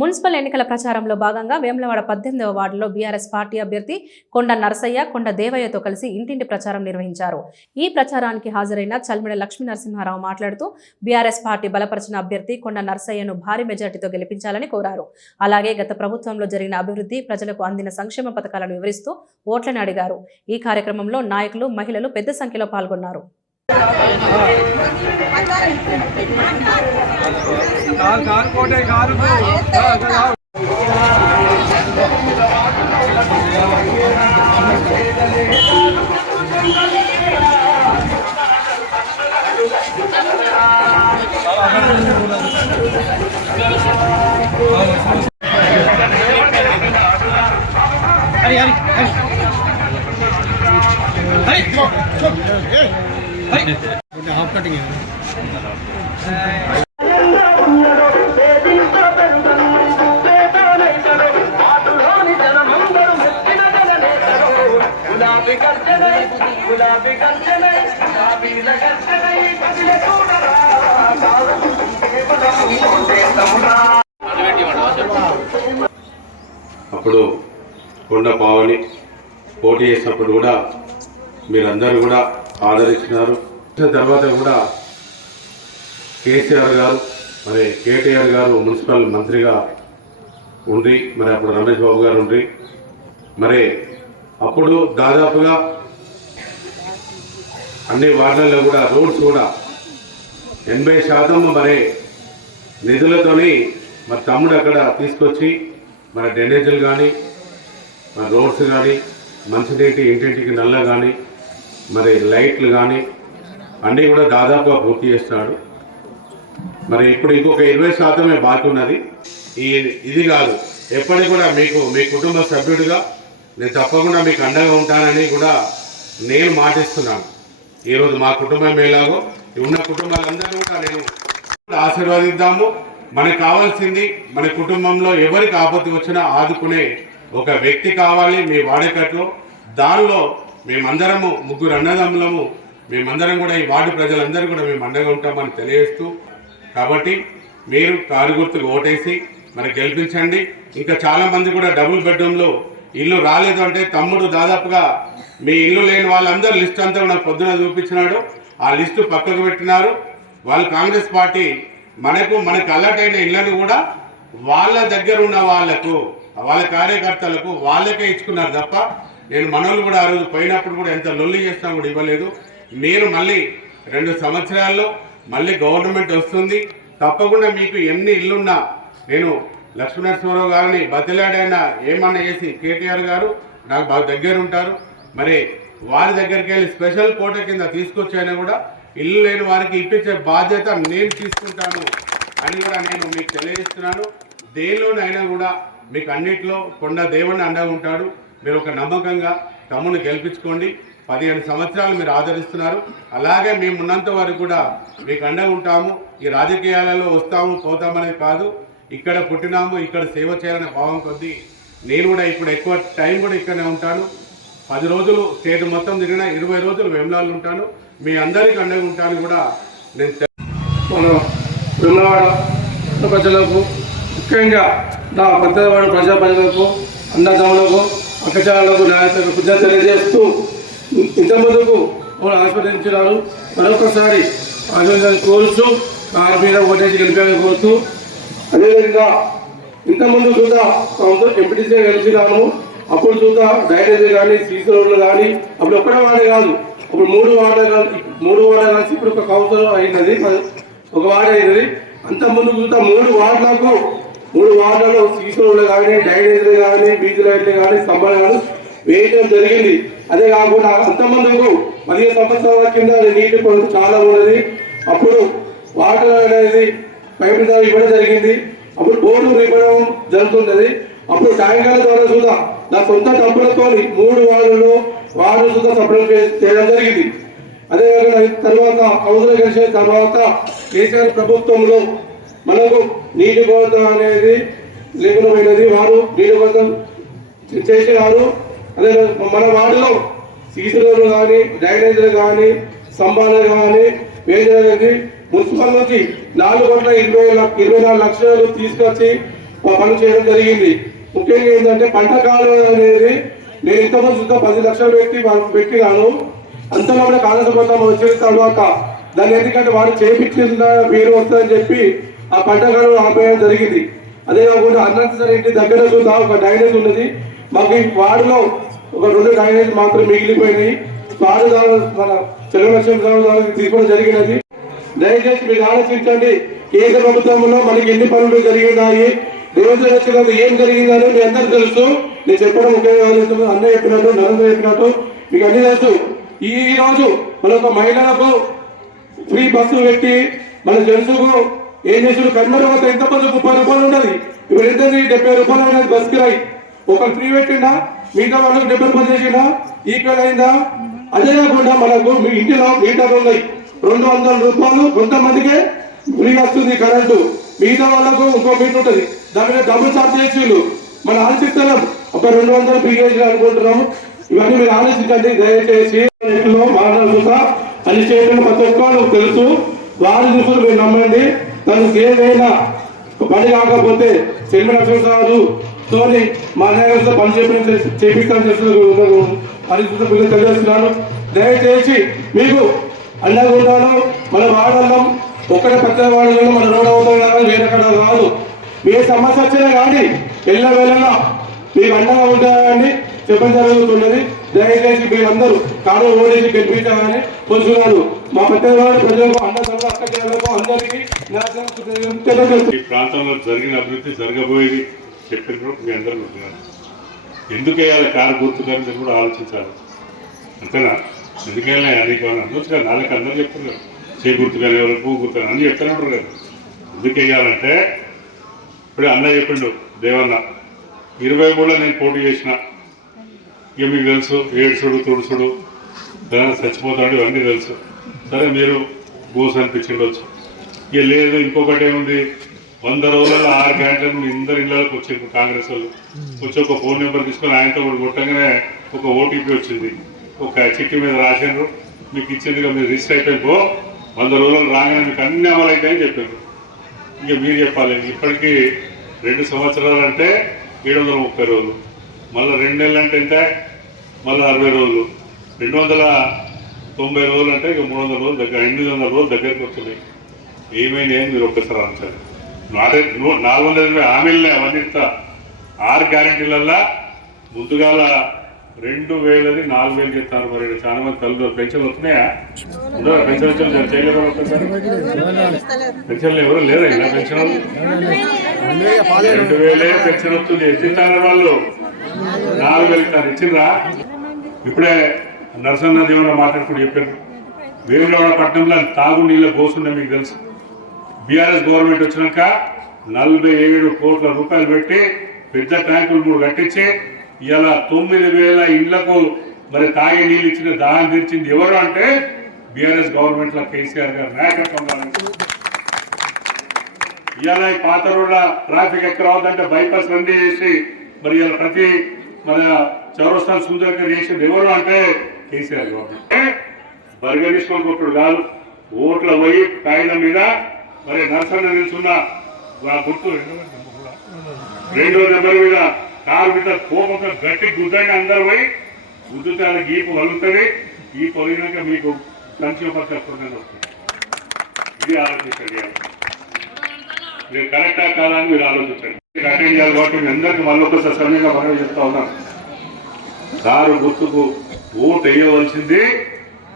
Municipal ఎన్నికల ప్రచారంలో భాగంగా వేములవాడ 18వ వార్డులో బీఆర్ఎస్ పార్టీ అభ్యర్థి కొండ నరసయ్య, కొండ దేవయ్యతో కలిసి ఇంటింటి ప్రచారం నిర్వహించారు. ఈ ప్రచారానికి హాజరైన చల్మిడ లక్ష్మీ నరసింహారావు మాట్లాడుతూ బీఆర్ఎస్ పార్టీ బలపరిచిన అభ్యర్థి కొండ నరసయ్యను భారీ మెజార్టీతో గెలిపించాలని కోరారు. అలాగే గత ప్రభుత్వంలో జరిగిన అభివృద్ధి, ప్రజలకు అందిన సంక్షేమ పథకాలను వివరిస్తూ ఓట్లను అడిగారు. ఈ కార్యక్రమంలో నాయకులు, మహిళలు పెద్ద సంఖ్యలో పాల్గొన్నారు. हाफ कटिंग है అప్పుడు కొండ పావని పోటీ చేసినప్పుడు కూడా మీరందరూ కూడా ఆదరించినారు. తర్వాత కూడా కేసీఆర్ గారు, మరి కేటీఆర్ గారు మున్సిపల్ మంత్రిగా ఉండి, మరి అప్పుడు రమేష్ బాబు గారు ఉండి, మరి అప్పుడు దాదాపుగా అన్ని వార్డులలో కూడా రోడ్స్ కూడా 80% మరి నిధులతోని మరి తమ్ముడు అక్కడ తీసుకొచ్చి మన డ్రైనేజీలు కానీ, మన రోడ్స్ కానీ, మంచినీటి ఇంటింటికి నల్ల కానీ, మరి లైట్లు కానీ అన్నీ కూడా దాదాపుగా పూర్తి చేస్తున్నాడు. మరి ఇప్పుడు ఇంకొక 20% బాకీ ఉన్నది. ఇది కాదు, ఎప్పటికీ కూడా మీ కుటుంబ సభ్యుడిగా నేను తప్పకుండా మీకు అండగా ఉంటానని కూడా నేను మాటిస్తున్నాను. ఈరోజు మా కుటుంబం ఎలాగో ఉన్న కుటుంబాలందరూ కూడా నేను ఆశీర్వదిద్దాము. మనకు కావాల్సింది మన కుటుంబంలో ఎవరికి ఆపత్తి వచ్చినా ఆదుకునే ఒక వ్యక్తి కావాలి మీ వాడకట్లో. దానిలో మేమందరము ముగ్గురు అన్నదమ్ములము, మేమందరం కూడా ఈ వార్డు ప్రజలందరూ కూడా మేము అండగా ఉంటామని తెలియజేస్తూ, కాబట్టి మీరు కారు గుర్తుకు ఓటేసి మనకు గెలిపించండి. ఇంకా చాలామంది కూడా డబుల్ బెడ్రూమ్లో ఇల్లు రాలేదు అంటే తమ్ముడు దాదాపుగా మీ ఇల్లు లేని వాళ్ళందరూ లిస్ట్ అంతా నాకు పొద్దున చూపించినాడు. ఆ లిస్టు పక్కకు పెట్టినారు. వాళ్ళు కాంగ్రెస్ పార్టీ మనకు అలర్టైన ఇళ్లను కూడా వాళ్ళ దగ్గర ఉన్న వాళ్లకు, వాళ్ళ కార్యకర్తలకు వాళ్ళకే ఇచ్చుకున్నారు తప్ప నేను మనోళ్ళు కూడా ఆ రోజు పోయినప్పుడు కూడా ఎంత లొల్లి చేసినా కూడా ఇవ్వలేదు. మీరు మళ్ళీ 2 సంవత్సరాల్లో మళ్ళీ గవర్నమెంట్ వస్తుంది, తప్పకుండా మీకు ఎన్ని ఇల్లున్నా నేను లక్ష్మీనరసింహారావు గారిని బతిలాడైనా ఏమన్నా చేసి కేటీఆర్ గారు నాకు బాగా దగ్గర ఉంటారు. మరి వారి దగ్గరికి వెళ్ళి స్పెషల్ కోట కింద తీసుకొచ్చైనా కూడా ఇల్లు లేని వారికి ఇప్పించే బాధ్యత నేను తీసుకుంటాను అని కూడా నేను మీకు తెలియజేస్తున్నాను. దేనిలోనైనా కూడా మీకు అన్నిట్లో కొండ దేవుని అండగా ఉంటాడు. మీరు ఒక నమ్మకంగా తమ్ముని గెలిపించుకోండి. 15 సంవత్సరాలు మీరు ఆదరిస్తున్నారు. అలాగే మేము ఉన్నంత వరకు కూడా మీకు అండగా ఉంటాము. ఈ రాజకీయాలలో వస్తాము పోతామనేది కాదు, ఇక్కడ పుట్టినాము, ఇక్కడ సేవ చేయాలనే భావం కొద్దీ నేను కూడా ఇప్పుడు ఎక్కువ టైం కూడా ఇక్కడనే ఉంటాను. 10 రోజులు స్టేట్ మొత్తం తిరిగిన 20 రోజులు వేములవాడలో ఉంటాను. మీ అందరికీ అండగా ఉంటాను కూడా నేను. మన వేములవాడ ప్రజలకు, ముఖ్యంగా నా పెద్దవాడ ప్రజలకు, అన్నదమ్ములకు, అక్కచారులకు నాయకులకు కృతజ్ఞతలు తెలియజేస్తూ ఇంతమందుకు ఆస్వాదించినారు. మరొకసారి ఆశీర్వాదాన్ని కోరుతూ కారు మీద ఓటేసి గెలిపాలని కోరుతూ, అదేవిధంగా ఇంతకుముందు చూద్దా ఎంపీటీసీ గెలిచినాము. అప్పుడు చూద్దా డ్రైనేజీ కానీ, సీసీ రోడ్లు కానీ అప్పుడు ఒక్కడే వాడే కాదు, అప్పుడు 3 వార్డు కలిసి ఇప్పుడు ఒక కౌన్సిలర్ అయినది, ఒక వార్డు అయినది. అంతకుముందు చూద్దా 3 వార్డులలో సీసీ రోడ్లు కానీ, డ్రైనేజీలు కానీ, బీచ్ లైట్లు కానీ, స్తంభాలు కానీ వేయడం జరిగింది. అదే కాకుండా అంతమందుకు 15 సంవత్సరాల కింద నీటి కొరత చాలా ఉన్నది. అప్పుడు వాటర్ అనేది పైపు ద్వారా ఇవ్వడం జరిగింది. అప్పుడు బోర్డు ఇవ్వడం జరుగుతున్నది. అప్పుడు ట్యాంకర్ల ద్వారా చూద్దా నా సొంత డబ్బులతో 3 వార్డులు చూద్దా సప్లై చేయడం జరిగింది. అదేవిధంగా తర్వాత కౌన్సిలర్ గెలిచిన తర్వాత కేసీఆర్ ప్రభుత్వంలో మనకు నీటి కొరత అనేది లేకుండా పోయినది. వారు నీటి కొరత చేసినారు. అదే మన వార్డులో సీసీ రోడ్లు కానీ, డ్రైనేజీలు కానీ, స్తంభాలు కానీ వేయడానికి మున్సిపల్ నుంచి 4,24,00,000 తీసుకొచ్చి పనులు చేయడం జరిగింది. ముఖ్యంగా ఏంటంటే పంట కాలువ అనేది నేను ఇంతకుముందు చూద్దాం 10 లక్షలు పెట్టినాను. అంతలో కూడా కాంగ్రెస్ ప్రభుత్వం వచ్చిన తర్వాత దాన్ని ఎందుకంటే వాడు చేపించిన పేరు వస్తుందని చెప్పి ఆ పంట కాలువ ఆపేయడం జరిగింది. అదే కాకుండా అన్నసరి ఇంటి దగ్గర చూద్దాం ఒక డ్రైనేజ్ ఉన్నది. మాకు ఈ వార్డులో ఒక 2 డ్రైనేజ్ మాత్రం మిగిలిపోయినాయి. వార్డుదారు మన చెల్లెలక్ష్మి తీసుకోవడం జరిగినది. దయచేసి మీరు ఆలోచించండి. కేంద్ర ప్రభుత్వంలో మనకి ఎన్ని పనులు జరిగినాయి, రేవంత్ రెడ్డి వచ్చినందుకు ఏం జరిగిందని మీ అందరూ తెలుసు. నేను చెప్పడం ముఖ్యంగా అన్న చెప్పినట్టు నరేంద్ర చెప్పినట్టు మీకు అన్ని తెలుసు. ఈ రోజు మన ఒక మహిళలకు ఫ్రీ బస్సు పెట్టి మన జెంట్స్కు ఏం చేసిన కన్మర పోతే ఎంత మంది 30 రూపాయలు ఉన్నది. ఇప్పుడు ఎంత 70 రూపాయలు అయినది బస్ కిరాయి. ఒకరు ఫ్రీ పెట్టిండా, మిగతా వాళ్ళకి 70 రూపాయలు చేసిండా, ఈక్వల్ అయిందా? అదే కాకుండా మనకు మీ ఇంటిలో మీటర్ ఉన్నాయి 200 రూపాయలు కొంతమందికే ఫ్రీ వస్తుంది కరెంటు, మిగతా వాళ్ళకు ఇంకో మీటర్ ఉంటుంది. దాని మీద డబ్బులు చార్జ్ చేసి మనం ఆలోచిస్తున్నాం. ఒక 200 ఫ్రీ చేసి అనుకుంటున్నాము. ఇవన్నీ మీరు ఆలోచించండి దయచేసి. మాట్లాడుతా అని చేయడం ప్రతి ఒక్కరు తెలుసు. వారి దృష్టిలో మీరు నమ్మండి. తనకు ఏదైనా పని కాకపోతే చెల్లిలక్ష్మి సారు తోని మా అన్నయ్యతో పని చేపిస్తాను చేస్తున్నారు అని తెలియజేస్తున్నాను. దయచేసి మీకు అండగా ఉంటాను. మన వాడల్లో ఒక్కడే పెద్ద వాడలో మన రోడ్ అవుతుంది కానీ వేరెక్కడ రాదు. ఏ సమస్య వచ్చినా కానీ వెళ్ళవేళలా మీకు అండగా ఉంటారని చెప్పడం జరుగుతున్నది. దయచేసి మీరందరూ కారు ఓడేసి గెలిపించాలని కోరుతున్నాను. మా పెద్దవాడు ప్రజలకు అన్నదారులు అక్కలకు అందరికీ ఈ ప్రాంతంలో జరిగిన అభివృద్ధి జరగబోయేది చెప్పినప్పుడు మీ అందరూ ఉంటున్నారు. ఎందుకు వేయాలి కారు గుర్తుగాని మీరు కూడా ఆలోచించాలి. అంతేనా? ఎందుకైనా అనేక అందరూ నాలుగు అందరూ చెప్తున్నారు. చే గుర్తుగానే ఎవరు పువ్వు గుర్తుగా అని చెప్తూనే ఉంటారు కదా. ఎందుకు వేయాలంటే ఇప్పుడే అన్న చెప్పిండు దేవన్న 23లో నేను పోటీ చేసిన. ఇక మీకు తెలుసు ఏడుసుడు తుడుసుడు చచ్చిపోతాడు ఇవన్నీ తెలుసు. సరే మీరు బోస్ అనిపించిండొచ్చు. ఇక లేదు ఇంకొకటి ఏముంది 100 రోజులలో 6 గంటలకు ఇందరు ఇళ్ళకి వచ్చింది కాంగ్రెస్ వాళ్ళు. వచ్చి ఒక ఫోన్ నెంబర్ తీసుకొని ఆయనతో కూడా కొట్టగానే ఒక ఓటీపీ వచ్చింది. ఒక చిట్టి మీద రాసిండ్రు మీకు ఇచ్చిందిగా మీరు రిజిస్టర్ అయిపోయిపో 100 రోజులు రాగానే మీకు అన్ని అమలు అవుతాయని చెప్పారు. ఇక మీరు చెప్పాలి. ఇప్పటికీ 2 సంవత్సరాలు అంటే 730 రోజులు, మళ్ళీ 2 నెలలు అంటే ఎంత, మళ్ళీ 60 రోజులు, 290 రోజులు అంటే ఇక 300 రోజులు దగ్గర 800 రోజులు దగ్గరికి వస్తున్నాయి. ఏమైనా మీరు ఒక్కసారి అంటారు. 420 హామీలనే అవన్నీ 6 గ్యారెంటీలల్లా ముందుగాల 2000ది 4000 చెప్తారు. మరి చాలా మంది తల్లి పెన్షన్లు వస్తున్నాయా? ఉండవు పెన్షన్ చేయలేదు. పెన్షన్లు ఎవరు లేదా ఇలా పెన్షన్ 2000 పెన్షన్ వస్తుంది. ఇచ్చిస్తారు వాళ్ళు 4000 ఇస్తారు. ఇచ్చిండ్రా? ఇప్పుడే నరసన్న దేవుడు మాట్లాడుకుంటూ చెప్పారు. వేములవాడ పట్టణంలో తాగు నీళ్ళ పోస్తుండే మీకు తెలుసు. బీఆర్ఎస్ గవర్నమెంట్ వచ్చినాక 47 కోట్ల రూపాయలు పెట్టి పెద్ద ట్యాంకులు 3 కట్టించి ఇలా 9000 ఇండ్లకు మరి తాగే నీళ్ళు ఇచ్చిన దాహం తీర్చింది ఎవరు అంటే బీఆర్ఎస్ గవర్నమెంట్ లో కేసీఆర్ గారు నాయకత్వంలో. ఇవాళ ఈ పాత రోడ్ల ట్రాఫిక్ ఎక్కడ అవుతుందంటే బైపాస్ రండి చేసి మరి ఇలా ప్రతి మన చౌరస్తాను సుందరంగా చేసింది ఎవరు అంటే కేసీఆర్ గవర్నమెంట్. బర్గనిష్కొకడు కాదు ఓట్ల పోయి కాగితం మీద మరి నర్సన్న నిల్చున్న గుర్తు 2వ నెంబర్ మీద కారు మీద కోపంతో గట్టి గుద్దండి అందరు పోయి గుద్దుతే అలా గీపు వలుగుతుంది. ఈ పొలినాక మీకు సంక్షేమపత్రం వస్తుంది. ఇది ఆలోచించండి. మీరు కరెక్టా కాదని మీరు ఆలోచించండి. అటెండ్ చేయాలి కాబట్టి మీ అందరికీ మళ్ళీ ఒకసారి సమయంగా మనం చెప్తా ఉన్నాం. కారు గుర్తుకు ఓటు వేయవలసింది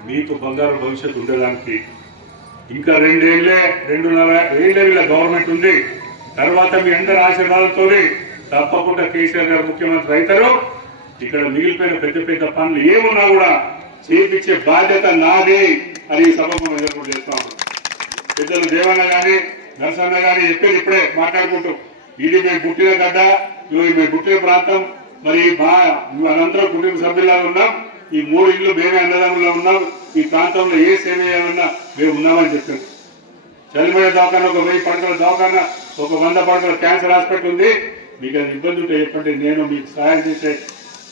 మీకు బంగారు భవిష్యత్తు ఉండడానికి. ఇంకా 2.5 ఏళ్ళ గవర్నమెంట్ ఉంది. తర్వాత మీ అందరి ఆశీర్వాదంతో తప్పకుండా కేసీఆర్ గారు ముఖ్యమంత్రి అవుతారు. ఇక్కడ మిగిలిపోయిన పెద్ద పెద్ద పనులు ఏమున్నా కూడా చేపించే బాధ్యత నాదే అని సభకు ఎదుర్కొంటూ చేస్తా ఉన్నాం. పెద్దలు దేవన్న కానీ నరసన్న కానీ చెప్పేది ఇప్పుడే మాట్లాడుకుంటూ ఇది మేము పుట్టిన గడ్డ, మేము పుట్టిన ప్రాంతం, మరి మనందరం కుటుంబ సభ్యులా ఉన్నాం. ఈ 3 ఇళ్ళు మేమే అన్నదమ్ముల్లో ఉన్నాం. ఈ ప్రాంతంలో ఏ సేవ చేయాలన్నా మేము ఉన్నామని చెప్పారు. చలిమడ దవాఖాన ఒక 1000 పడకల దవాఖాన, ఒక 100 పడకల క్యాన్సర్ హాస్పిటల్ ఉంది. మీకు అది ఇబ్బంది ఉంటే చెప్పండి, నేను మీకు సహాయం చేసే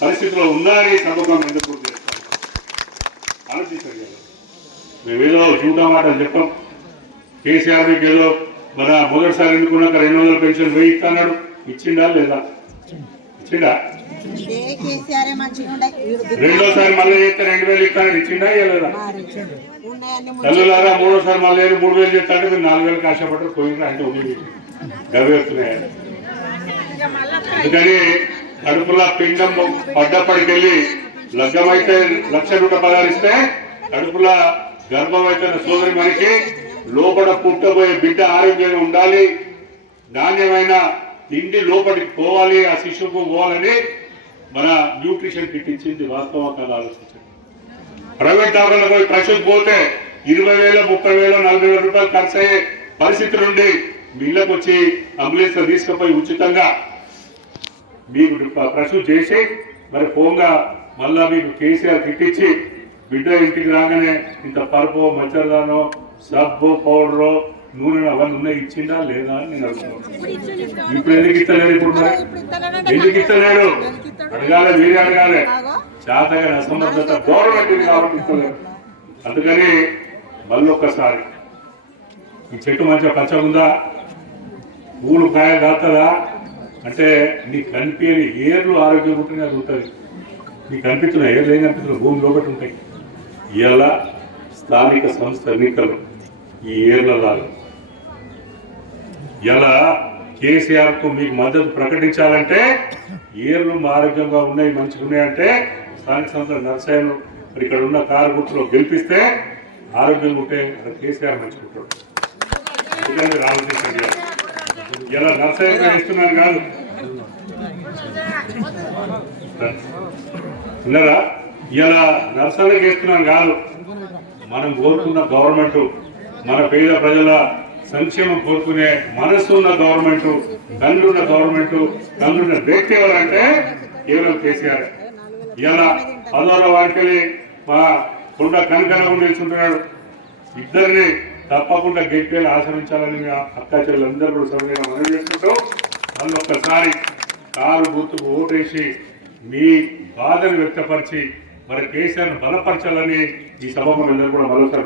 పరిస్థితిలో ఉన్నారని సభగా ఎందుకు పూర్తి చేస్తాను. ఆలోచించండి. మేమేదో చూద్దాం మాటలు చెప్పాం. కేసీఆర్ మీకు ఏదో మన మొదటిసారి ఎన్నుకున్నాక 200 పెన్షన్ 1000 ఇస్తున్నాడు. ఇచ్చిండా లేదా? ఇచ్చిండా? కేసీఆర్ మంచిగా రెండోసారి మళ్ళీ చేస్తే 2000 ఇస్తానని ఇచ్చిండా లేదా? తల్లులారా మూడోసారి మళ్ళీ 3000 చేస్తాంటే మీరు 4000 ఆశపడ్డారు పోయిందా అంటే ఉంది గవేస్తున్నాయి. అందుకని కడుపులా పిండం పడ్డప్పటికెళ్ళి లగ్గమైతే 1,00,000 రూపాయలు ఇస్తే కడుపులా గర్భం అయితే సోదరి మనకి లోపల పుట్టబోయే బిడ్డ ఆరోగ్యంగా ఉండాలి, నాణ్యమైన తిండి లోపలికి పోవాలి, ఆ శిశువుకు పోవాలని మన న్యూట్రిషన్ కిట్ ఇచ్చింది. వాస్తవం కదా ఆలోచించండి. ప్రైవేట్ దాఖలు పోయి ప్రసూతి పోతే 20,000, 30,000, 40,000 రూపాయలు ఖర్చు అయ్యే పరిస్థితి నుండి మీ ఇళ్ళకి వచ్చి అంబులెన్స్ లో తీసుకుపోయి ఉచితంగా మీకు ప్రసూతి చేసి మరి పోగా మళ్ళా మీకు కేసీఆర్ కిట్ ఇచ్చి బిడ్డ ఇంటికి రాగానే ఇంత పరుపు, మచ్చర్దానో, సబ్బు, పౌడరు, నూనె అవన్నీ ఉన్నాయి ఇచ్చిందా లేదా అని నేను అడుగుతున్నాను. ఇప్పుడు ఎందుకు ఇస్తలేరు? ఇప్పుడు ఎందుకు ఇస్తలేరు అడగాలి, మీరే అడగాలి. చేతగా అసమర్థత గవర్నమెంట్ కాబట్టి ఇస్తలేరు. అందుకని మళ్ళీ ఒక్కసారి ఈ చెట్టు మంచిగా పచ్చగా ఉందా, పూలు కాయ కాస్తుందా అంటే నీకు కనిపించని ఏర్లు ఆరోగ్యం ఉంటేనే అది ఉంటుంది. నీకు కనిపిస్తున్నాయి ఏర్లు ఏం కనిపిస్తున్నాయి? భూమి లోపల ఉంటాయి. ఇవాళ స్థానిక సంస్థ ఎన్నికలు ఈ ఏర్లలాగా ఇలా కేసీఆర్ కు మీకు మద్దతు ప్రకటించాలంటే ఏర్లు ఆరోగ్యంగా ఉన్నాయి, మంచిగా ఉన్నాయంటే స్థానిక సంస్థ నర్సయ్యను మరి ఇక్కడ ఉన్న కారు గుర్తులో గెలిపిస్తే ఆరోగ్యంగా ఉంటే కేసీఆర్ మంచుకుంటాడు. అందుకని మీరు ఆలోచించండి. ఇలా నర్సయ్య ఇస్తున్నాను కాదు విన్నారా? ఇలా నర్సరీకి ఇస్తున్నాను కాదు, మనం కోరుకున్న గవర్నమెంట్, మన పేద ప్రజల సంక్షేమం కోరుకునే మనసు ఉన్న గవర్నమెంట్, కళ్ళున్న గవర్నమెంట్, కళ్ళున్న వ్యక్తి ఎవరంటే కేవలం కేసీఆర్. ఇలా 16వ వారికి మా కొండ కనకనకు నిల్చుంటున్నాడు. ఇద్దరిని తప్పకుండా గెలిపేలా ఆశ్రమించాలని అక్కా చెల్లెలందరూ కూడా సమయంగా మనం చేసుకుంటూ మళ్ళీ ఒక్కసారి కారు గుర్తుకు ఓటేసి మీ బాధను వ్యక్తపరిచి మరి కేసీఆర్ను బలపరచాలని ఈ సభకు అందరూ కూడా మరోసారి